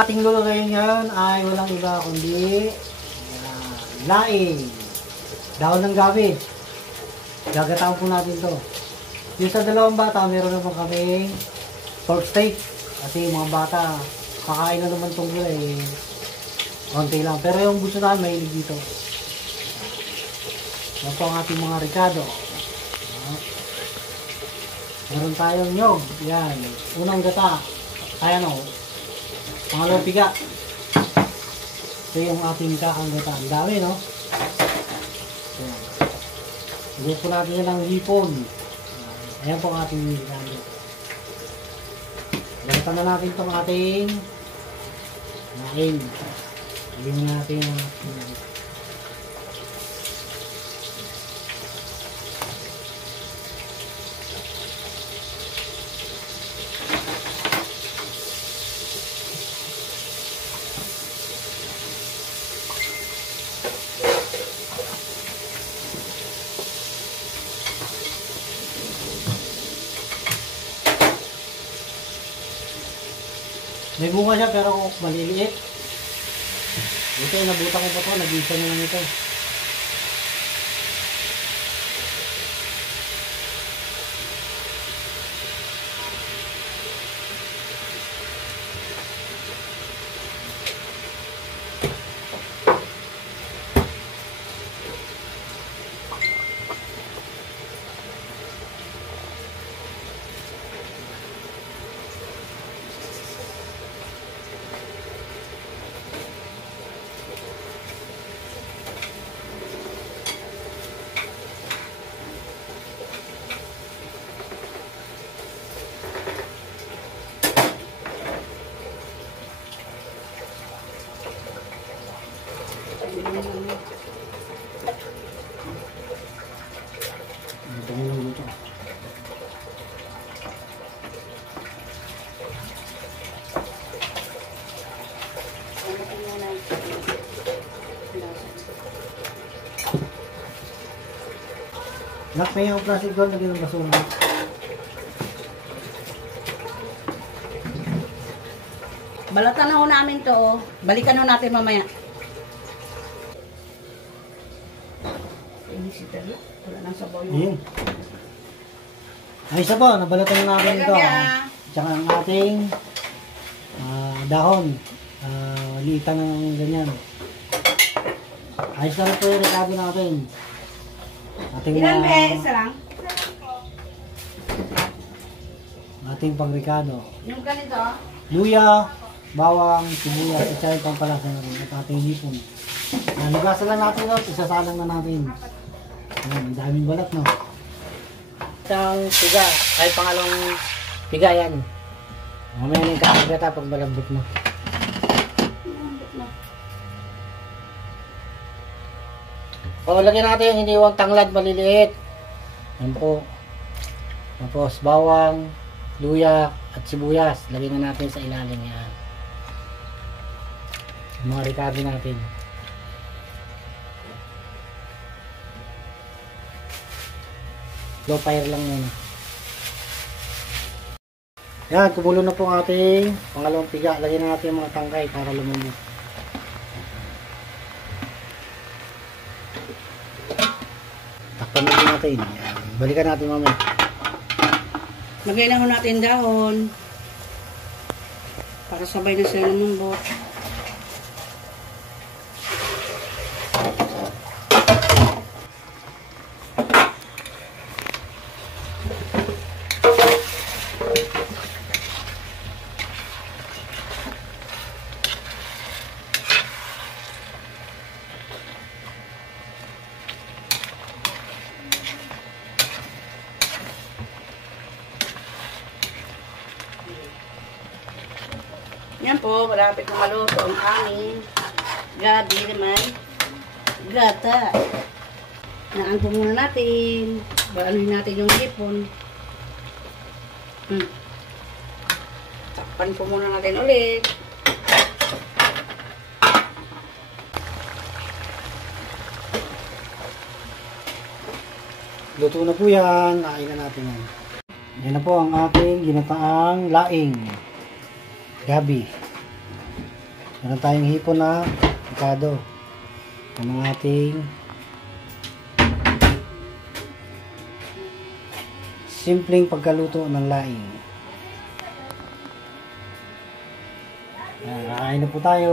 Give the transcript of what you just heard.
ating lulutuin ngayon ay walang iba kundi laing. Dahon ng gabi. Gagataan po natin to. Yung sa dalawang bata, meron naman kami pork steak. Kasi yung mga bata, kakain na naman itong gulay. Konti lang. Pero yung gusto namin, mahilig dito. Yan po ang ating mga ricado. Meron tayong nyog. Yan. Unang gata. Ayan o. Pangalawang piga. Ito yung ating kakang gata. Ang dami, no? Ayan. Lagyan po natin yan ng hipon. Ayan po ang ating ricado. Lagyan na natin itong ating laing. Lagyan natin ang ating may bunga siya pero maliliit. Ito yung nabuta ko pa ito. Nag-isa na lang ito. Nak, may yung plastic doon, lagyan ng basura. Balatan na ho namin to. Balikan ho natin mamaya. Wala nang sabaw yun. Ay, sabaw. Nabalatan na natin ito. Tsaka ang ating dahon. Liitan ng ganyan. Ayos na rin po yung ricado natin. Ilan ba? Isa lang? Ating pang-ricado. Yung ganito? Luya, bawang, sibuyas, at saka yung pampalasa na rin. At ating hipon. Higasan lang natin ito. Isasalang na natin. Ang daming balat, no? Isang piga. Kahit pangalawang piga yan. Mamaya na yung kakagata pag malambot na. O, lagyan natin yung iniwang tanglad maliliit. Yan po. Tapos, bawang, luya, at sibuyas. Lagyan na natin sa ilalim yan. Yung mga ricado natin. Low fire lang muna. Yan, kumulo na po ang ating pangalawang piga. Lagyan na natin yung mga tangkay para lumambot. Takpan natin. Yan. Balikan natin mamaya. Lagay na ho natin dahon. Para sabay na sila lumambot. Yan po, malapit na maluto ang aming gabi naman. Gata. Naan po muna natin. Baanuhin natin yung hipon. Takpan po muna natin ulit. Luto na po yan. Kain na natin yan. Yan na po ang ating ginataang laing. Gabi. Meron tayong hipon na avocado. Yan ang ating simpleng pagkaluto ng laing. Kakain na po tayo.